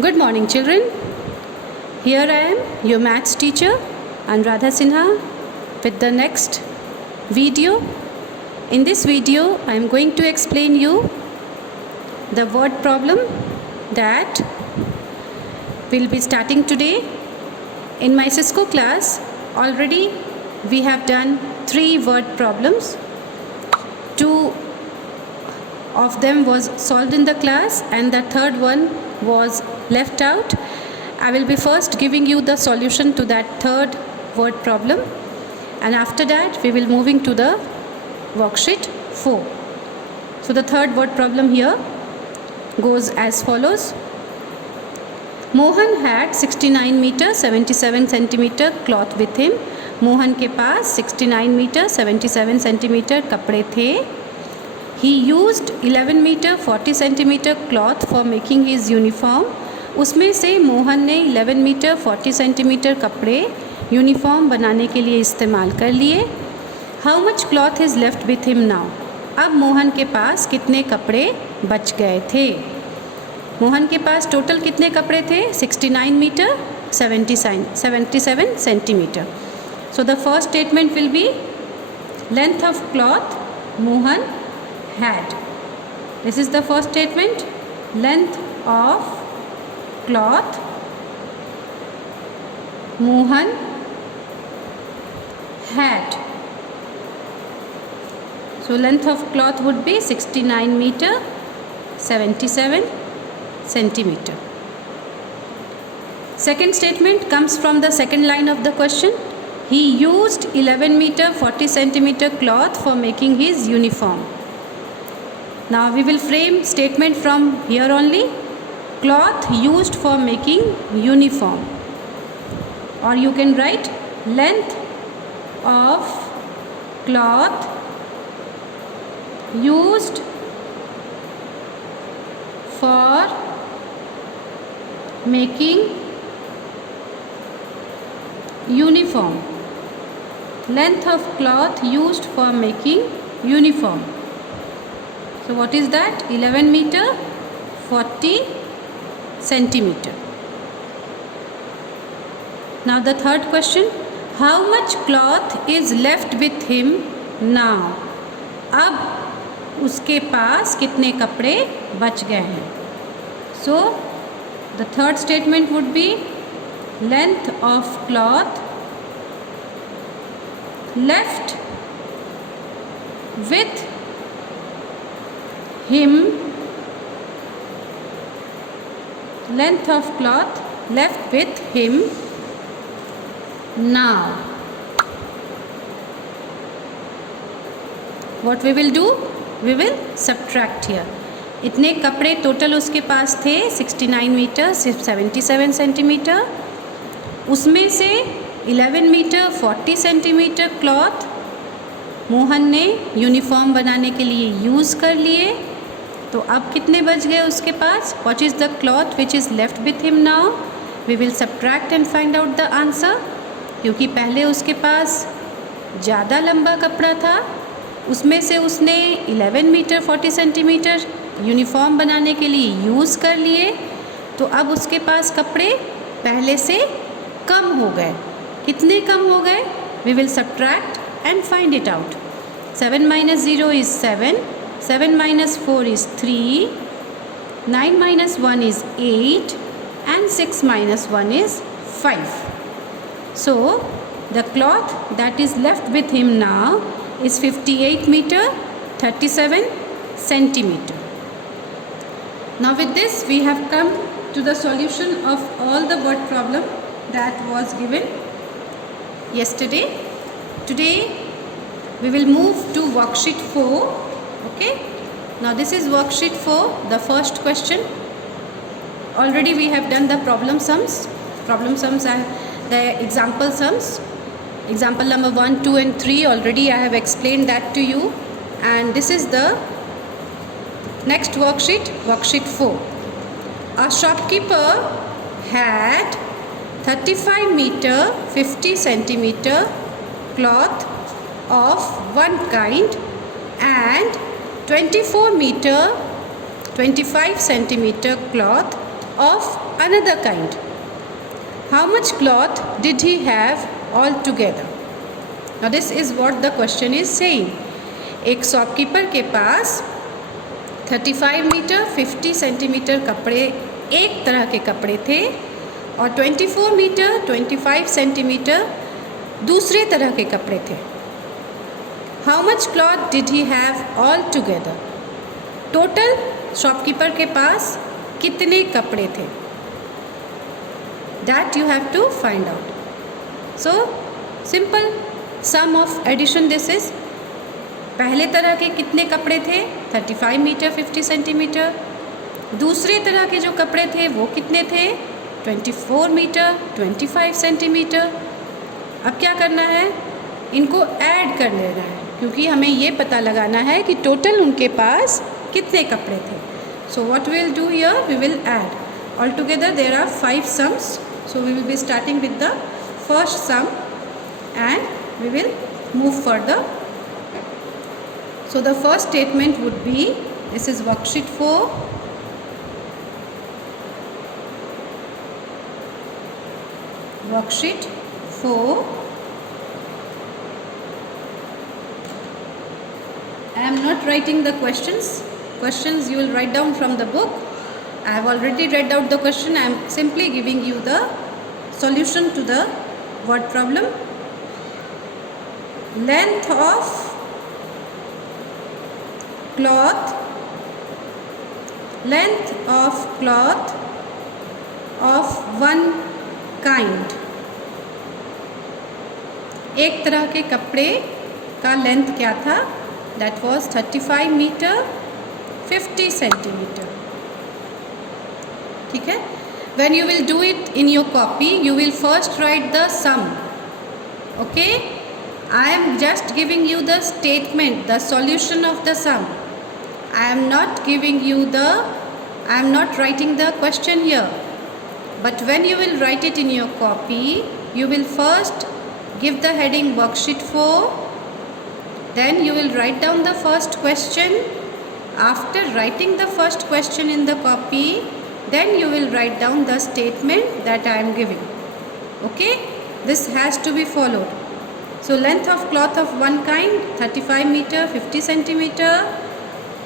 Good morning, children. Here I am, your maths teacher, Anuradha Sinha, with the next video. In this video, I am going to explain you the word problem that will be starting today. In my Cisco class, already we have done 3 word problems. 2 of them was solved in the class and the third one was left out. I will be first giving you the solution to that third word problem, and after that we will moving to the worksheet 4. So the third word problem here goes as follows. Mohan had 69 meter 77 centimeter cloth with him. Mohan के पास 69 metre 77 centimetre कपड़े थे. He used 11 metre 40 centimetre cloth for making his uniform. उसमें से मोहन ने 11 metre 40 centimetre कपड़े uniform बनाने के लिए इस्तेमाल कर लिए. How much cloth is left with him now. अब मोहन के पास कितने कपड़े बच गए थे. मोहन के पास टोटल कितने कपड़े थे. 69 metre 77 centimetre. So the first statement will be length of cloth Mohan had. This is the first statement. Length of cloth Mohan had. So length of cloth would be 69 meter 77 centimeter. Second statement comes from the second line of the question. He used 11 meter 40 centimeter cloth for making his uniform. Now we will frame statement from here only. Cloth used for making uniform, or you can write length of cloth used for making uniform. Length of cloth used for making uniform. So what is that? 11 meter 40 centimeter. Now the third question. How much cloth is left with him now? अब उसके पास कितने कपड़े बच गए हैं. So the third statement would be length of cloth left with him. Length of cloth left with him now. What we will do? We will subtract here. इतने कपड़े total उसके पास थे 69 मीटर 77 सेंटीमीटर. उसमें से 11 मीटर 40 सेंटीमीटर क्लॉथ मोहन ने uniform बनाने के लिए यूज़ कर लिए. तो अब कितने बच गए उसके पास. What is the cloth which is left with him now. We will subtract and find out the answer. क्योंकि पहले उसके पास ज़्यादा लंबा कपड़ा था, उसमें से उसने 11 मीटर 40 सेंटीमीटर यूनिफॉर्म बनाने के लिए यूज़ कर लिए. तो अब उसके पास कपड़े पहले से कम हो गए. कितने कम हो गए. We will subtract and find it out. 7 minus 0 is 7. 7 minus 4 is 3. 9 minus 1 is 8. And 6 minus 1 is 5. So the cloth that is left with him now is 58 meter 37 centimeter. Now with this we have come to the solution of all the word problem that was given yesterday. Today we will move to worksheet 4. Okay, now this is worksheet 4, the first question. Already we have done the problem sums and the example sums. Example number 1, 2 and 3 already I have explained that to you, and this is the next worksheet, worksheet 4. A shopkeeper had 35 meter 50 centimeter cloth of one kind and 24 meter 25 centimeter cloth of another kind. How much cloth did he have altogether? Now this is what the question is saying. एक shopkeeper के पास 35 metre 50 centimetre कपड़े, एक तरह के कपड़े थे, और 24 metre 25 centimetre दूसरे तरह के कपड़े थे. How much cloth did he have all together? Total shopkeeper के पास कितने कपड़े थे? That you have to find out. So simple sum of addition this is. पहले तरह के कितने कपड़े थे? 35 मीटर 50 सेंटीमीटर. दूसरे तरह के जो कपड़े थे वो कितने थे? 24 मीटर 25 सेंटीमीटर. अब क्या करना है? इनको ऐड कर लेना है, क्योंकि हमें ये पता लगाना है कि टोटल उनके पास कितने कपड़े थे. So what we will do here, we will add. All together there are 5 sums. So we will be starting with the first sum and we will move further. So the first statement would be, this is worksheet 4. Worksheet 4. I am not writing the questions. Questions you will write down from the book. I have already read out the question. I am simply giving you the solution to the word problem. Length of cloth of one kind. एक तरह के कपड़े का length क्या था? That was 35 metre 50 centimetre. ठीक है. When you will do it in your copy, you will first write the sum. Okay? I am just giving you the statement, the solution of the sum. I am not writing the question here. But when you will write it in your copy, you will first give the heading worksheet 4. Then you will write down the first question. After writing the first question in the copy, then you will write down the statement that I am giving. Okay? This has to be followed. So length of cloth of one kind, 35 meter 50 centimeter.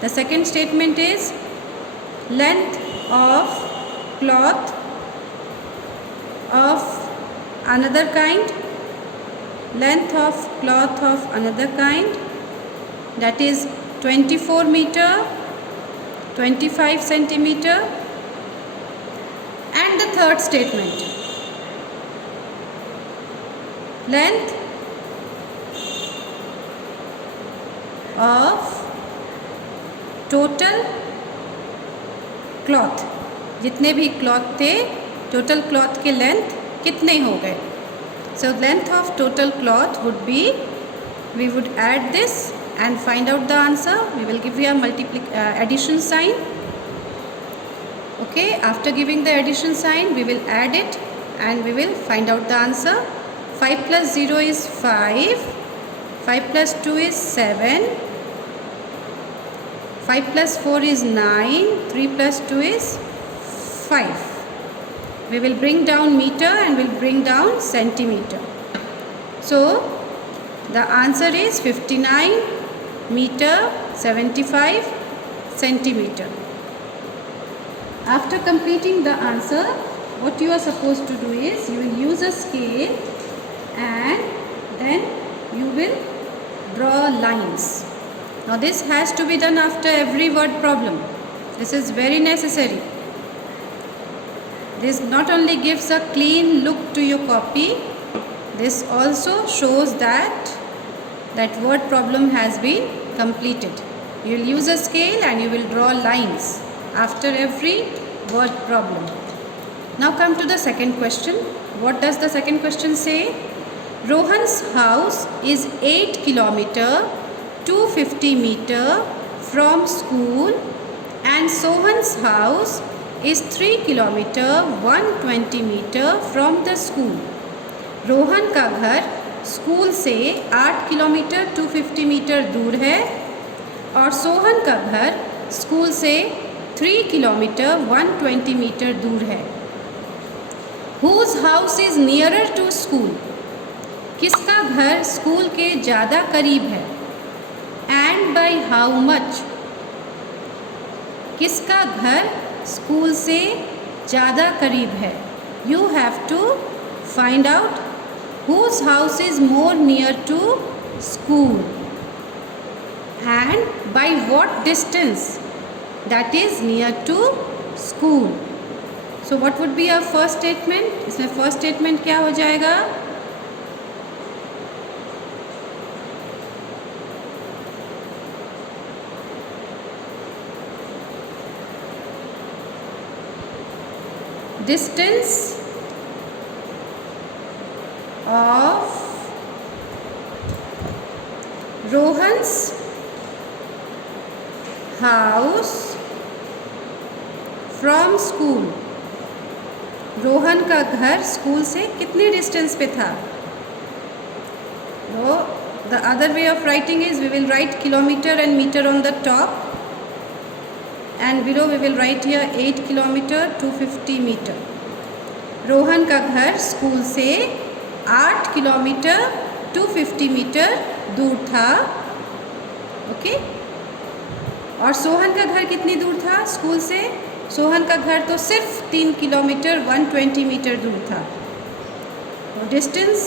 The second statement is length of cloth of another kind. Length of cloth of another kind, that is 24 meter 25 centimeter. And the third statement, length of total cloth. जितने भी cloth थे, total cloth के length कितने हो गए? So length of total cloth would be, we would add this and find out the answer. We will give you a addition sign. Okay, after giving the addition sign, we will add it and we will find out the answer. 5 plus 0 is 5. 5 plus 2 is 7. 5 plus 4 is 9. 3 plus 2 is 5. We will bring down meter and will bring down centimeter. So the answer is 59 meter 75 centimeter. After completing the answer, what you are supposed to do is, you will use a scale and then you will draw lines. Now this has to be done after every word problem. This is very necessary. This not only gives a clean look to your copy, this also shows that that word problem has been completed. You will use a scale and you will draw lines after every word problem. Now come to the second question. What does the second question say? Rohan's house is 8 kilometer 250 meter from school and Sohan's house is 3 kilometer 120 meter from the school. Rohan का घर school से 8 kilometre 250 metre दूर है और सोहन का घर school से 3 kilometre 120 metre दूर है। Whose house is nearer to school? किसका घर स्कूल के ज़्यादा करीब है? And by how much? किसका घर स्कूल से ज़्यादा करीब है? You have to find out whose house is more near to school and by what distance that is near to school. So what would be our first statement? इसमें first statement क्या हो जाएगा? Distance of Rohan's house from school. Rohan का घर school से कितने distance पे था? So the other way of writing is we will write kilometer and meter on the top and below we will write here 8 kilometer 250 meter. Rohan का घर school से 8 kilometre 250 metre दूर था। ओके, और सोहन का घर कितनी दूर था स्कूल से? सोहन का घर तो सिर्फ 3 किलोमीटर 120 मीटर दूर था। Distance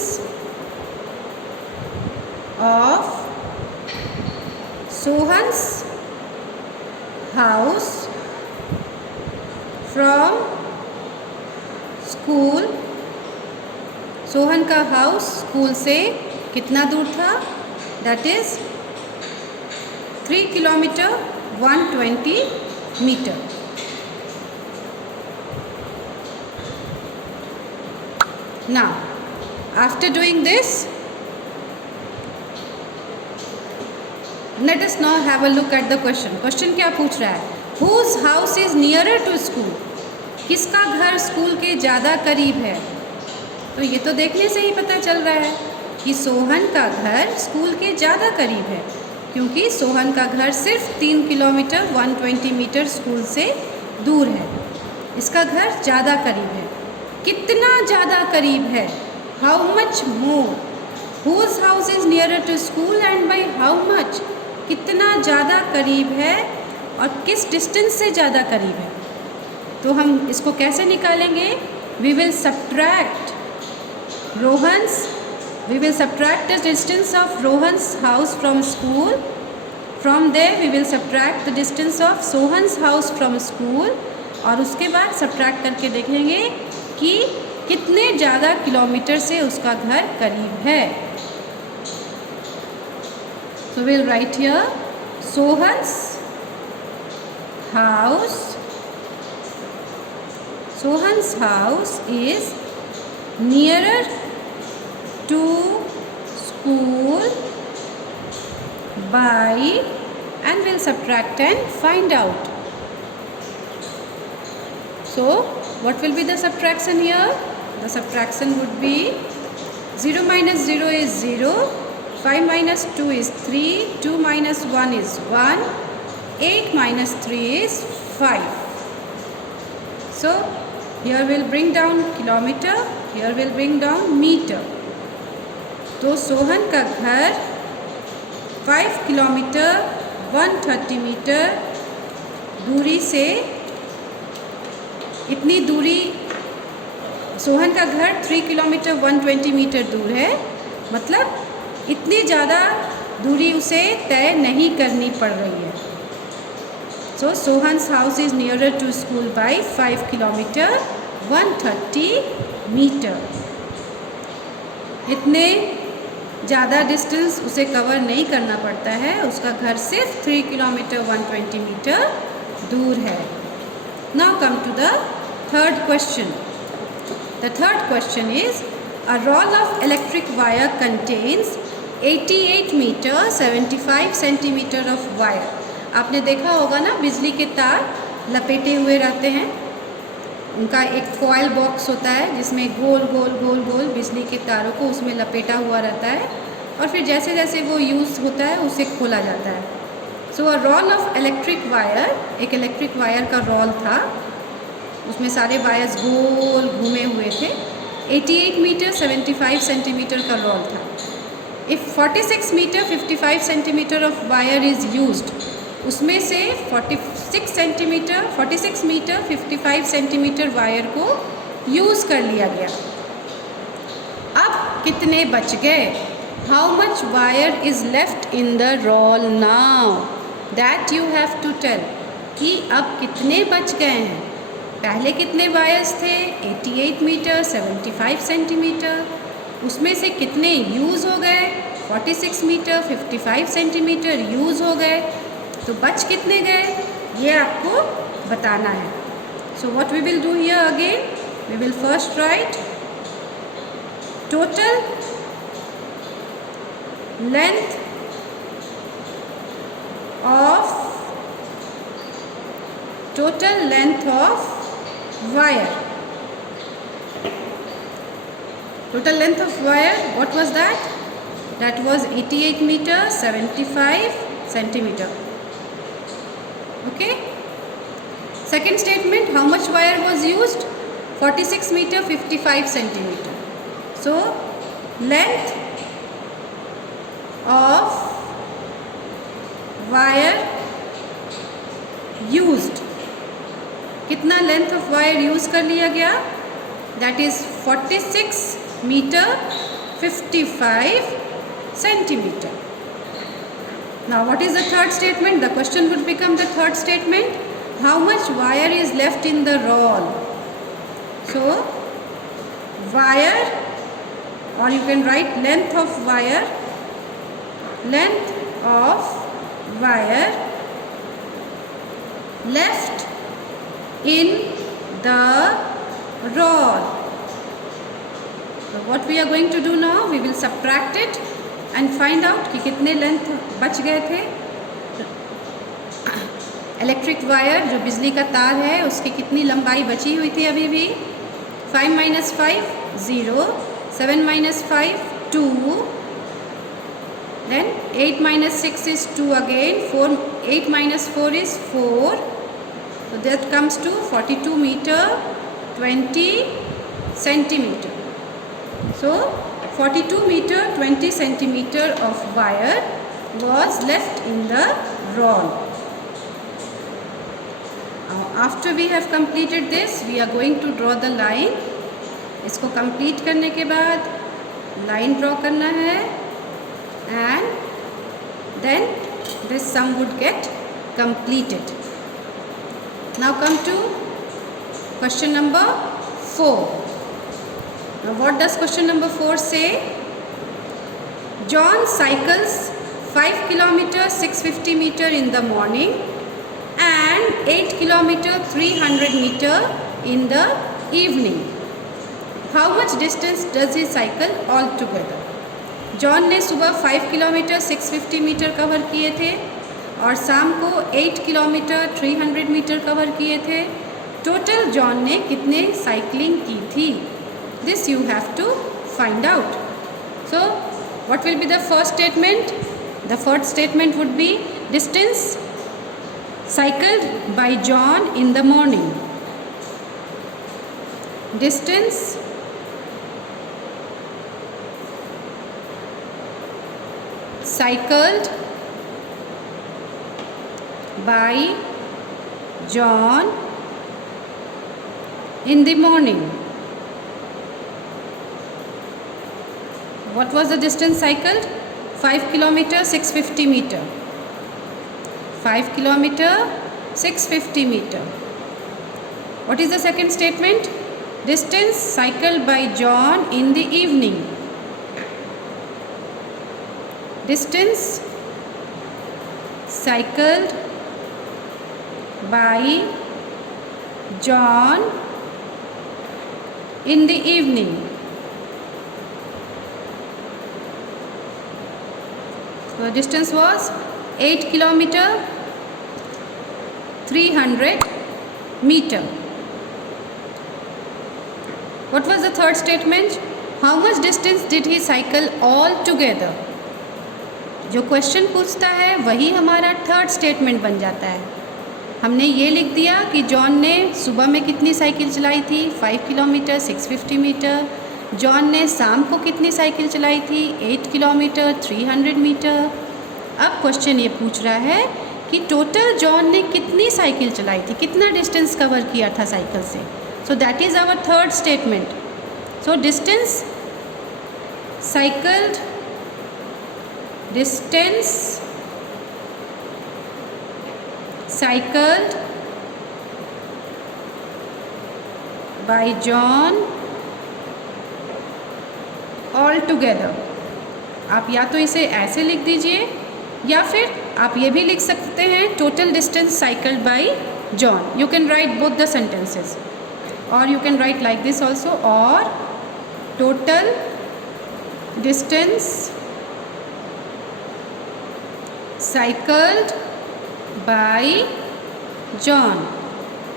of Sohan's house from school, Sohan का हाउस स्कूल से कितना दूर था? That is 3 kilometre 120 metre. Now, after doing this, let us now have a look at the question. Question क्या पूछ रहा है? Whose house is nearer to school? किसका घर स्कूल के ज़्यादा करीब है? तो ये तो देखने से ही पता चल रहा है कि सोहन का घर स्कूल के ज़्यादा करीब है, क्योंकि सोहन का घर सिर्फ 3 किलोमीटर 120 मीटर स्कूल से दूर है। इसका घर ज़्यादा करीब है। कितना ज़्यादा करीब है? How much more? Whose house is nearer to school and by how much? कितना ज़्यादा करीब है और किस डिस्टेंस से ज़्यादा करीब है? तो हम इसको कैसे निकालेंगे? We will subtract Rohan's, we will subtract the distance of Rohan's house from school, from there we will subtract the distance of Sohan's house from school, और उसके बाद सब्ट्रैक्ट करके देखेंगे कि कितने ज़्यादा किलोमीटर से उसका घर करीब है। So we'll write here Sohan's house is nearer to school by, and we'll subtract and find out. So what will be the subtraction here? The subtraction would be 0 minus 0 is 0, 5 minus 2 is 3, 2 minus 1 is 1, 8 minus 3 is 5. So here we'll bring down kilometer, here we'll bring down meter. तो सोहन का घर 5 kilometre 130 metre दूरी से, इतनी दूरी, सोहन का घर 3 kilometre 120 metre दूर है, मतलब इतनी ज़्यादा दूरी उसे तय नहीं करनी पड़ रही है। So Sohan's house is nearer to school by 5 kilometre 130 metre. इतने ज़्यादा डिस्टेंस उसे कवर नहीं करना पड़ता है, उसका घर सिर्फ 3 किलोमीटर 120 मीटर दूर है। Now come to the third question. The third question is a roll of electric wire contains 88 meter 75 centimeter of wire. आपने देखा होगा ना, बिजली के तार लपेटे हुए रहते हैं, उनका एक फॉयल बॉक्स होता है जिसमें गोल गोल गोल गोल बिजली के तारों को उसमें लपेटा हुआ रहता है, और फिर जैसे जैसे वो यूज़ होता है उसे खोला जाता है। So a roll of electric wire, एक इलेक्ट्रिक वायर का रोल था, उसमें सारे वायर्स गोल घूमे हुए थे। 88 मीटर 75 सेंटीमीटर का रोल था। If 46 metre 55 centimetre of wire is used, उसमें से 46 मीटर 55 सेंटीमीटर वायर को यूज़ कर लिया गया। अब कितने बच गए? How much wire is left in the roll now, that you have to tell, कि अब कितने बच गए हैं। पहले कितने वायर्स थे? 88 मीटर 75 सेंटीमीटर, उसमें से कितने यूज़ हो गए? 46 मीटर 55 सेंटीमीटर यूज़ हो गए, तो बच कितने गए ये आपको बताना है। So what we will do here again, we will first write total length of wire. Total length of wire, what was that? That was 88 meter 75 centimeter. Okay. Second statement, how much wire was used? 46 meter 55 centimeter. So length of wire used, कितना length of wire use कर लिया गया? That is 46 metre 55 centimetre. Now what is the third statement? The question would become the third statement, how much wire is left in the roll. So wire, और you can write length of wire, length of wire left in the roll. So what we are going to do now, we will subtract it and find out कि कितने length बच गए थे. Electric wire, जो बिजली का तार है, उसकी कितनी लंबाई बची हुई थी अभी भी? 5 - 5 0, 7 - 5 2, then 8 - 6 is 2 again, 8 - 4 is 4, so that comes to 42 meter 20 centimeter. So 42 meter 20 centimeter of wire was left in the roll. Now after we have completed this, we are going to draw the line. इसको complete करने के बाद line draw करना है, and then this sum would get completed. Now come to question number 4. Now what does question number 4 say? John cycles 5 km 650 meter in the morning and 8 km 300 meter in the evening. How much distance does he cycle altogether? John ने सुबह 5 kilometre 650 metre cover किए थे और शाम को 8 kilometre 300 metre cover किए थे. Total John ने कितने साइकिलिंग की थी? This you have to find out. So what will be the first statement? The first statement would be distance cycled by John in the morning. Distance cycled by John in the morning. What was the distance cycled? 5 km 650 meter. 5 km 650 meter. What is the second statement? Distance cycled by John in the evening. Distance cycled by John in the evening. So the distance was 8 km 300 meter. What was the third statement? How much distance did he cycle all together? जो question पूछता है वही हमारा third statement बन जाता है। हमने ये लिख दिया कि जॉन ने सुबह में कितनी साइकिल चलाई थी, 5 किलोमीटर 650 मीटर। जॉन ने शाम को कितनी साइकिल चलाई थी, 8 किलोमीटर 300 मीटर। अब क्वेश्चन ये पूछ रहा है कि टोटल जॉन ने कितनी साइकिल चलाई थी, कितना डिस्टेंस कवर किया था साइकिल से। So that is our third statement. So distance cycled, distance cycled by John all together। आप या तो इसे ऐसे लिख दीजिए या फिर आप ये भी लिख सकते हैं total distance cycled by John। You can write both the sentences or you can write like this also, or total distance cycled bye John.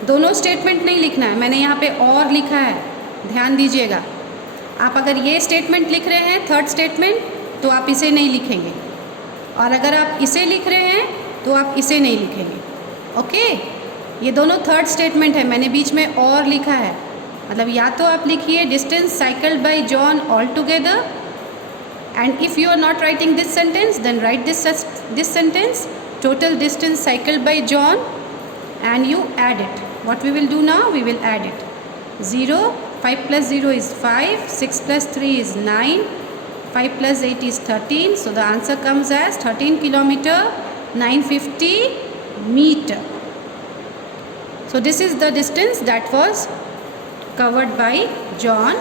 दोनों स्टेटमेंट नहीं लिखना है, मैंने यहाँ पे और लिखा है, ध्यान दीजिएगा। आप अगर ये स्टेटमेंट लिख रहे हैं थर्ड स्टेटमेंट तो आप इसे नहीं लिखेंगे, और अगर आप इसे लिख रहे हैं तो आप इसे नहीं लिखेंगे। ओके, ये दोनों थर्ड स्टेटमेंट है, मैंने बीच में और लिखा है। मतलब या तो आप लिखिए distance cycled by John all together, and if you are not writing this sentence then write this sentence total distance cycled by John, and you add it. What we will do now, we will add it. 0, 5 plus 0 is 5, 6 plus 3 is 9, 5 plus 8 is 13. So the answer comes as 13 kilometer 950 meter. So this is the distance that was covered by John.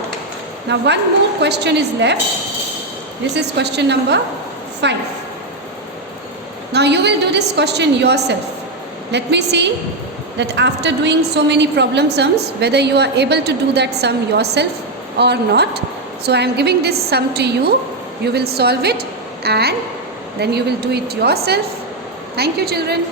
Now one more question is left. This is question number 5. Now you will do this question yourself. Let me see that after doing so many problem sums whether you are able to do that sum yourself or not. So I am giving this sum to you. You will solve it and then you will do it yourself. Thank you children.